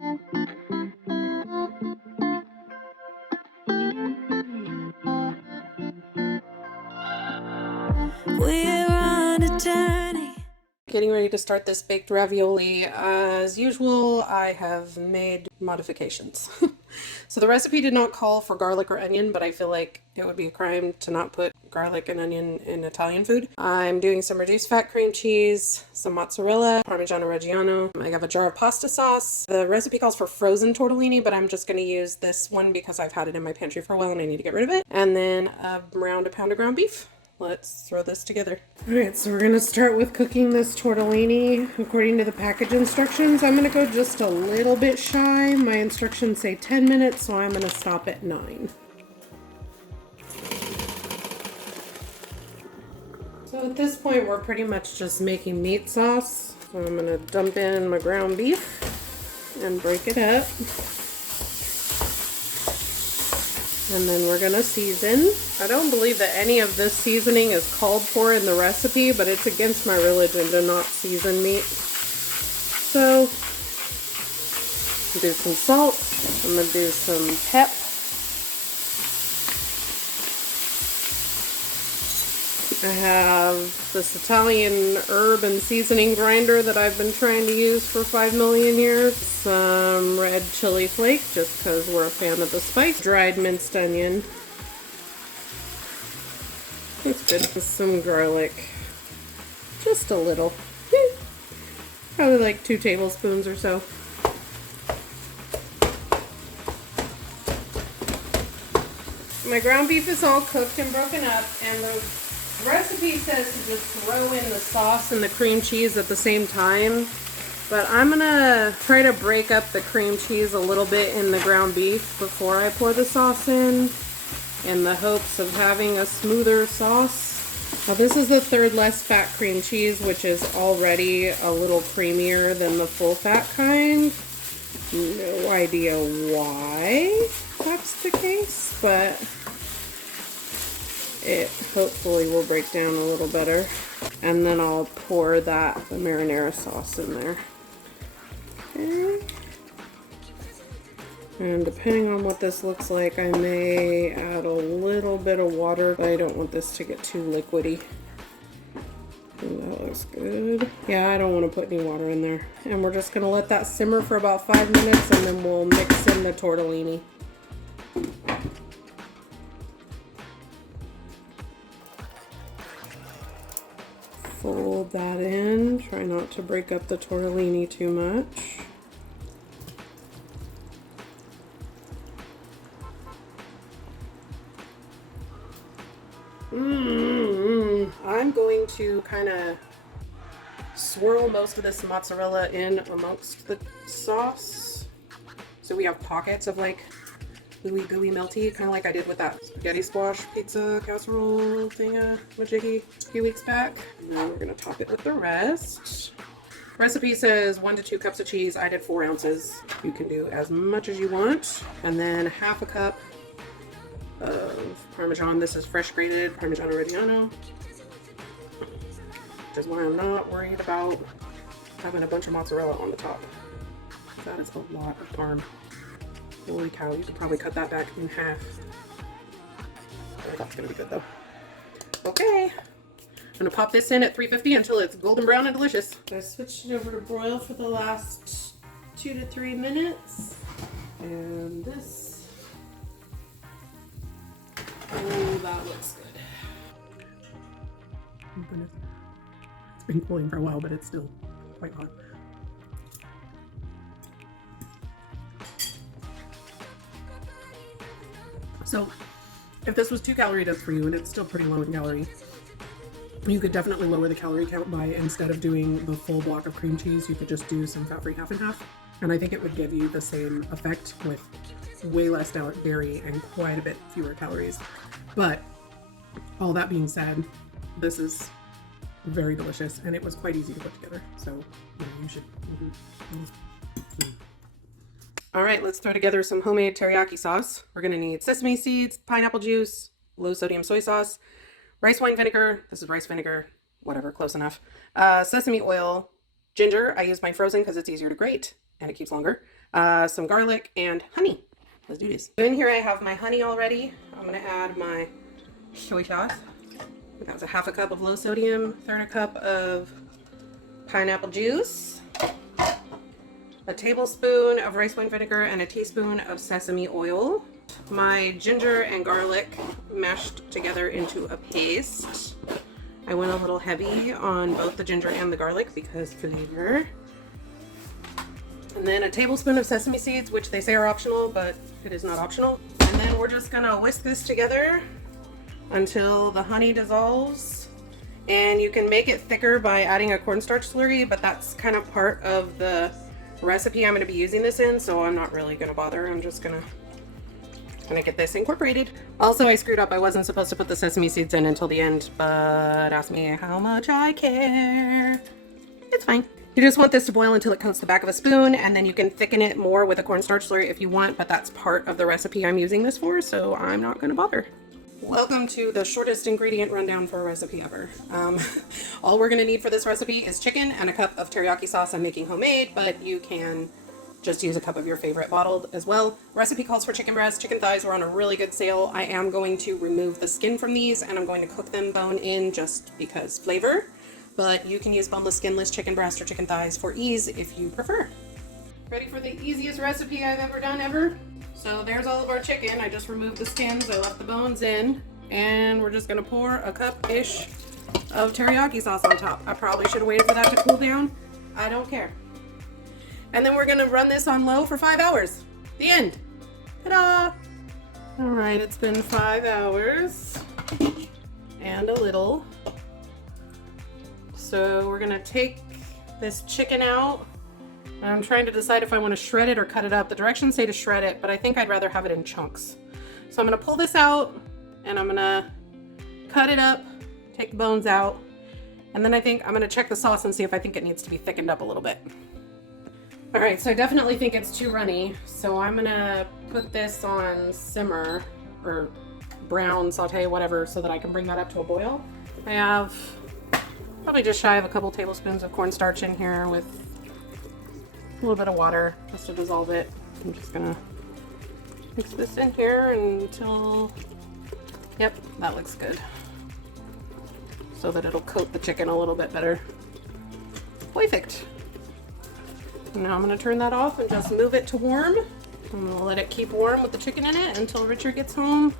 We're on a journey. Getting ready to start this baked ravioli. As usual, I have made modifications. So the recipe did not call for garlic or onion, but I feel like it would be a crime to not put garlic and onion in Italian food. I'm doing some reduced fat cream cheese, some mozzarella, Parmigiano Reggiano. I have a jar of pasta sauce. The recipe calls for frozen tortellini, but I'm just going to use this one because I've had it in my pantry for a while and I need to get rid of it. And then around a pound of ground beef. Let's throw this together. Alright, so we're going to start with cooking this tortellini according to the package instructions. I'm going to go just a little bit shy. My instructions say 10 minutes, so I'm going to stop at 9. So at this point, we're pretty much just making meat sauce. So I'm going to dump in my ground beef and break it up. And then we're gonna season. I don't believe that any of this seasoning is called for in the recipe, but it's against my religion to not season meat. So, do some salt. I'm gonna do some pep. I have this Italian herb and seasoning grinder that I've been trying to use for 5 million years. Some red chili flake, just because we're a fan of the spice. Dried minced onion. It's good. Some garlic. Just a little. Probably like 2 tablespoons or so. My ground beef is all cooked and broken up, and the recipe says to just throw in the sauce and the cream cheese at the same time, but I'm gonna try to break up the cream cheese a little bit in the ground beef before I pour the sauce in the hopes of having a smoother sauce. Now this is the third less fat cream cheese, which is already a little creamier than the full fat kind. No idea why that's the case, but it hopefully will break down a little better. And then I'll pour the marinara sauce in there. Okay. And depending on what this looks like, I may add a little bit of water, but I don't want this to get too liquidy. Ooh, that looks good. Yeah, I don't want to put any water in there. And we're just gonna let that simmer for about 5 minutes, and then we'll mix in the tortellini. Fold that in. Try not to break up the tortellini too much. I'm going to kind of swirl most of this mozzarella in amongst the sauce. So we have pockets of like gooey melty, kind of like I did with that spaghetti squash pizza casserole thingamajiggy a few weeks back. And now we're gonna top it with the rest. Recipe says 1 to 2 cups of cheese. I did 4 ounces. You can do as much as you want. And then half a cup of Parmesan. This is fresh grated Parmigiano Reggiano, which is why I'm not worried about having a bunch of mozzarella on the top. That is a lot of parm. Holy cow, you could probably cut that back in half. That's gonna be good though. Okay, I'm gonna pop this in at 350 until it's golden brown and delicious. I switched it over to broil for the last 2 to 3 minutes. And this, oh, that looks good. Oh goodness. It's been cooling for a while, but it's still quite hot. So if this was 2 calorie dense for you and it's still pretty low in calorie, you could definitely lower the calorie count by, instead of doing the full block of cream cheese, you could just do some fat-free half and half. And I think it would give you the same effect with way less dairy and quite a bit fewer calories. But all that being said, this is very delicious and it was quite easy to put together. So you should. All right, let's throw together some homemade teriyaki sauce. We're gonna need sesame seeds, pineapple juice, low sodium soy sauce, rice wine vinegar. This is rice vinegar, whatever, close enough. Sesame oil, ginger. I use mine frozen because it's easier to grate and it keeps longer. some garlic, and honey. Let's do this. In here I have my honey already. I'm gonna add my soy sauce. That's a half a cup of low sodium, third a cup of pineapple juice, a tablespoon of rice wine vinegar, and a teaspoon of sesame oil. My ginger and garlic mashed together into a paste. I went a little heavy on both the ginger and the garlic because flavor. And then a tablespoon of sesame seeds, which they say are optional, but it is not optional. And then we're just gonna whisk this together until the honey dissolves. And you can make it thicker by adding a cornstarch slurry, but that's kind of part of the recipe I'm gonna be using this in, so I'm not really gonna bother. I'm just gonna get this incorporated. Also, I screwed up. I wasn't supposed to put the sesame seeds in until the end, but ask me how much I care. It's fine. You just want this to boil until it coats the back of a spoon, and then you can thicken it more with a cornstarch slurry if you want, but that's part of the recipe I'm using this for, so I'm not gonna bother. Welcome to the shortest ingredient rundown for a recipe ever. All we're gonna need for this recipe is chicken and a cup of teriyaki sauce I'm making homemade, but you can just use a cup of your favorite bottled as well. Recipe calls for chicken breasts. Chicken thighs were on a really good sale. I am going to remove the skin from these, and I'm going to cook them bone in just because flavor. But you can use boneless, skinless chicken breast or chicken thighs for ease if you prefer. Ready for the easiest recipe I've ever done ever? So there's all of our chicken. I just removed the skins. I left the bones in. And we're just gonna pour a cup-ish of teriyaki sauce on top. I probably should have waited for that to cool down. I don't care. And then we're gonna run this on low for 5 hours. The end. Ta-da! All right, it's been 5 hours and a little. So we're gonna take this chicken out. I'm trying to decide if I want to shred it or cut it up. The directions say to shred it, but I think I'd rather have it in chunks. So I'm gonna pull this out and I'm gonna cut it up, take the bones out, and then I think I'm gonna check the sauce and see if I think it needs to be thickened up a little bit. All right, so I definitely think it's too runny, so I'm gonna put this on simmer or brown, saute, whatever, so that I can bring that up to a boil. I have probably just shy of a couple tablespoons of cornstarch in here with a little bit of water just to dissolve it. I'm just gonna mix this in here until, yep, that looks good. So that it'll coat the chicken a little bit better. Perfect. Now I'm gonna turn that off and just move it to warm. I'm gonna let it keep warm with the chicken in it until Richard gets home.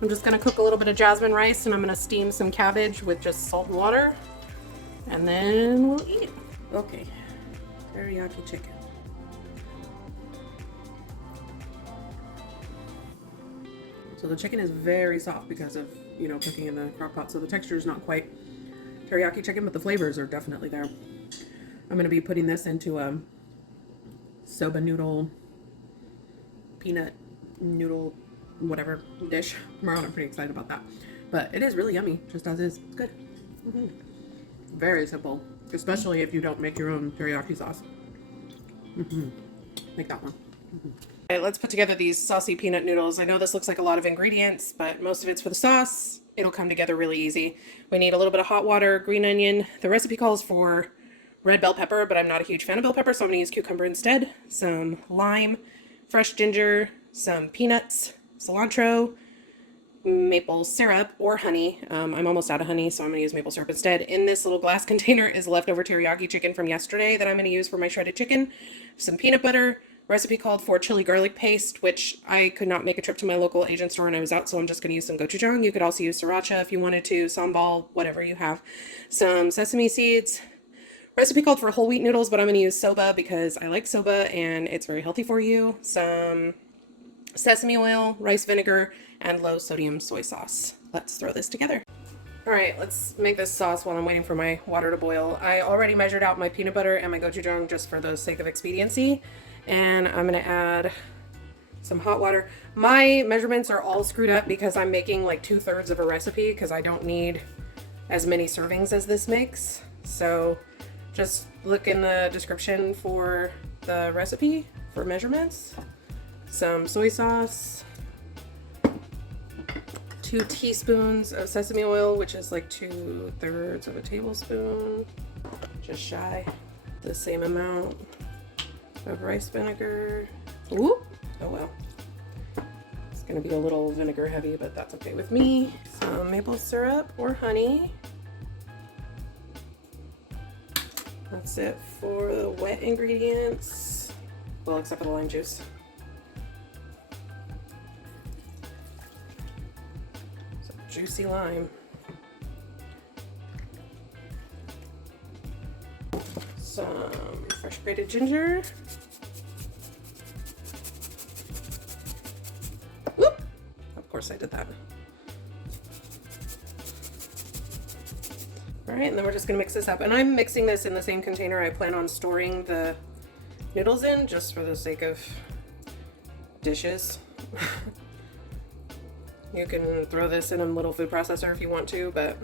I'm just gonna cook a little bit of jasmine rice and I'm gonna steam some cabbage with just salt and water. And then we'll eat. Okay, teriyaki chicken. So the chicken is very soft because of, you know, cooking in the crock pot. So the texture is not quite teriyaki chicken, but the flavors are definitely there. I'm gonna be putting this into a soba noodle, peanut noodle, whatever dish tomorrow. I'm pretty excited about that. But it is really yummy, just as is. It's good. Mm-hmm. Very simple, especially if you don't make your own teriyaki sauce. Mm-hmm. Make that one. Mm-hmm. Okay, let's put together these saucy peanut noodles. I know this looks like a lot of ingredients, but most of it's for the sauce. It'll come together really easy. We need a little bit of hot water, green onion. The recipe calls for red bell pepper, but I'm not a huge fan of bell pepper, so I'm gonna use cucumber instead. Some lime, fresh ginger, some peanuts, cilantro, maple syrup or honey. I'm almost out of honey, so I'm gonna use maple syrup instead. In this little glass container is leftover teriyaki chicken from yesterday that I'm gonna use for my shredded chicken. Some peanut butter. Recipe called for chili garlic paste, which I could not make a trip to my local Asian store and I was out, so I'm just going to use some gochujang. You could also use sriracha if you wanted to, sambal, whatever you have. Some sesame seeds. Recipe called for whole wheat noodles, but I'm going to use soba because I like soba and it's very healthy for you. Some sesame oil, rice vinegar, and low sodium soy sauce. Let's throw this together. All right, let's make this sauce while I'm waiting for my water to boil. I already measured out my peanut butter and my gochujang just for the sake of expediency. And I'm gonna add some hot water. My measurements are all screwed up because I'm making like 2/3 of a recipe because I don't need as many servings as this makes. So just look in the description for the recipe for measurements. Some soy sauce, 2 teaspoons of sesame oil, which is like 2/3 of a tablespoon, just shy. The same amount of rice vinegar, Ooh, oh well. It's gonna be a little vinegar heavy, but that's okay with me. Some maple syrup or honey. That's it for the wet ingredients. Well, except for the lime juice. Some juicy lime. Some fresh grated ginger. Whoop! Of course I did that. All right, and then we're just gonna mix this up. And I'm mixing this in the same container I plan on storing the noodles in, just for the sake of dishes. You can throw this in a little food processor if you want to, but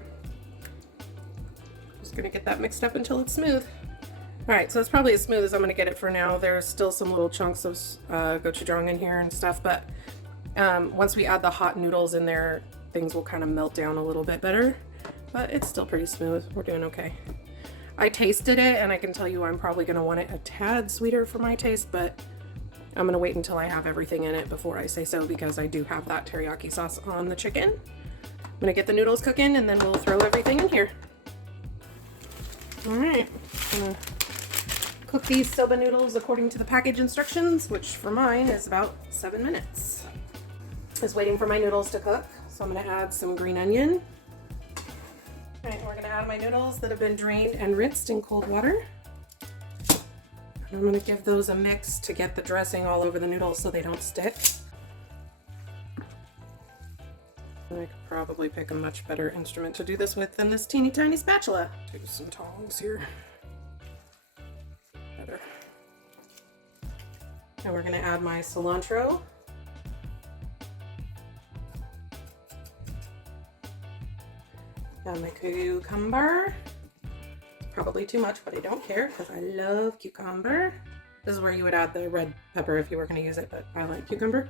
I'm just gonna get that mixed up until it's smooth. All right, so it's probably as smooth as I'm gonna get it for now. There's still some little chunks of gochujang in here and stuff, but once we add the hot noodles in there, things will kind of melt down a little bit better. But it's still pretty smooth. We're doing okay. I tasted it and I can tell you I'm probably gonna want it a tad sweeter for my taste, but I'm gonna wait until I have everything in it before I say so, because I do have that teriyaki sauce on the chicken. I'm gonna get the noodles cooking and then we'll throw everything in here. All right, I'm gonna cook these soba noodles according to the package instructions, which for mine is about 7 minutes. Just waiting for my noodles to cook, so I'm gonna add some green onion. All right, we're gonna add my noodles that have been drained and rinsed in cold water. And I'm gonna give those a mix to get the dressing all over the noodles so they don't stick. And I could probably pick a much better instrument to do this with than this teeny tiny spatula. Do some tongs here. Better. Now we're gonna add my cilantro. And my cucumber. Probably too much, but I don't care because I love cucumber. This is where you would add the red pepper if you were going to use it, but I like cucumber.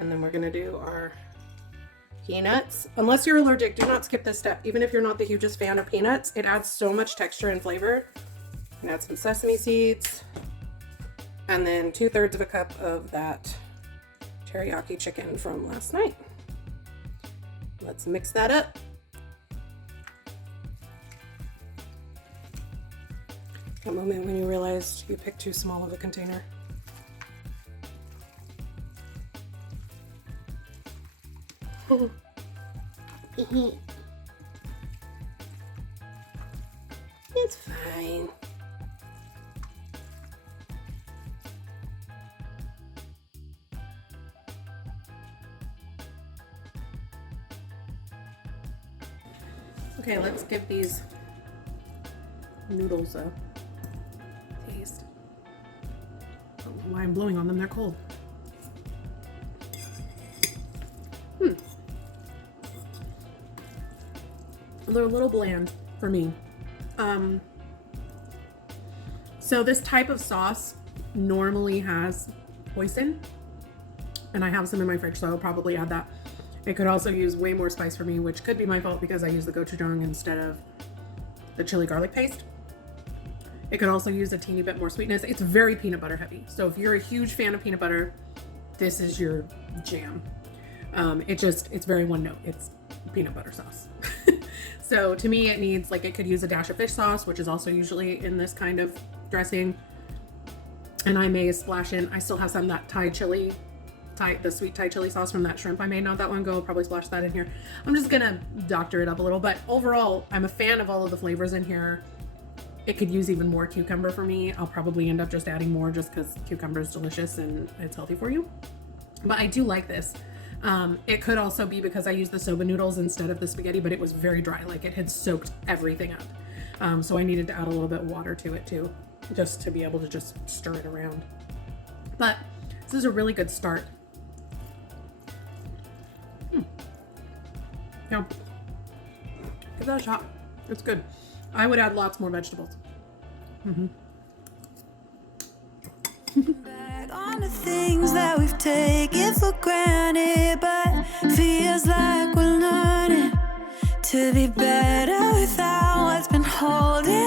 And then we're going to do our peanuts. Unless you're allergic, do not skip this step. Even if you're not the hugest fan of peanuts, it adds so much texture and flavor. And add some sesame seeds. And then 2/3 of a cup of that teriyaki chicken from last night. Let's mix that up. That moment when you realized you picked too small of a container. It's fine. Okay, let's give these noodles a taste. I don't know why I'm blowing on them, they're cold. They're a little bland for me. So this type of sauce normally has hoisin, and I have some in my fridge, so I'll probably add that. It could also use way more spice for me, which could be my fault because I use the gochujang instead of the chili garlic paste. It could also use a teeny bit more sweetness. It's very peanut butter heavy. So if you're a huge fan of peanut butter, this is your jam. It's very one note. It's peanut butter sauce. So to me, it needs, like, it could use a dash of fish sauce, which is also usually in this kind of dressing. And I may splash in, I still have some of that the sweet Thai chili sauce from that shrimp I made not that long ago. I'll probably splash that in here. I'm just gonna doctor it up a little, but overall, I'm a fan of all of the flavors in here. It could use even more cucumber for me. I'll probably end up just adding more just because cucumber is delicious and it's healthy for you. But I do like this. It could also be because I used the soba noodles instead of the spaghetti, but it was very dry. Like, it had soaked everything up. So I needed to add a little bit of water to it too, just to be able to just stir it around. But this is a really good start. Yeah, give that a shot. It's good. I would add lots more vegetables. Back on the things that we've taken for granted, but feels like we're learning to be better without what's been holding